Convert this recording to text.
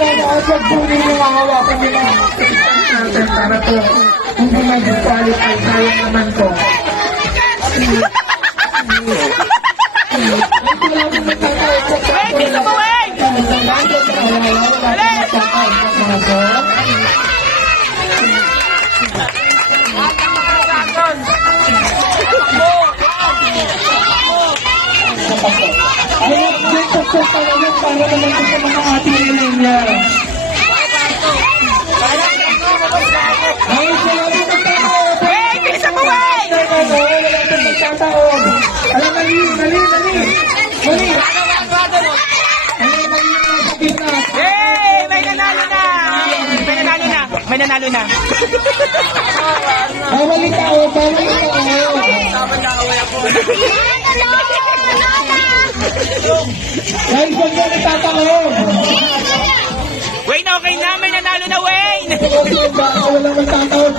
nanonood, wag po rin yung hahawakan nila natin para po hindi mag-qualify. Sayang naman po. Wait, dito mo, wait! Para naman po sa mga ating nilenya. Ay, salamat ang tao. Wait, bilisan mo, wait! Wala pong magkataon. Alam, mali. Hey, may nanalo na! May nanalo na. Bawal ikaw. Guys, huwag mo nagtataon. Wayne, okay na. May nanalo na, Wayne! Walang magtataon.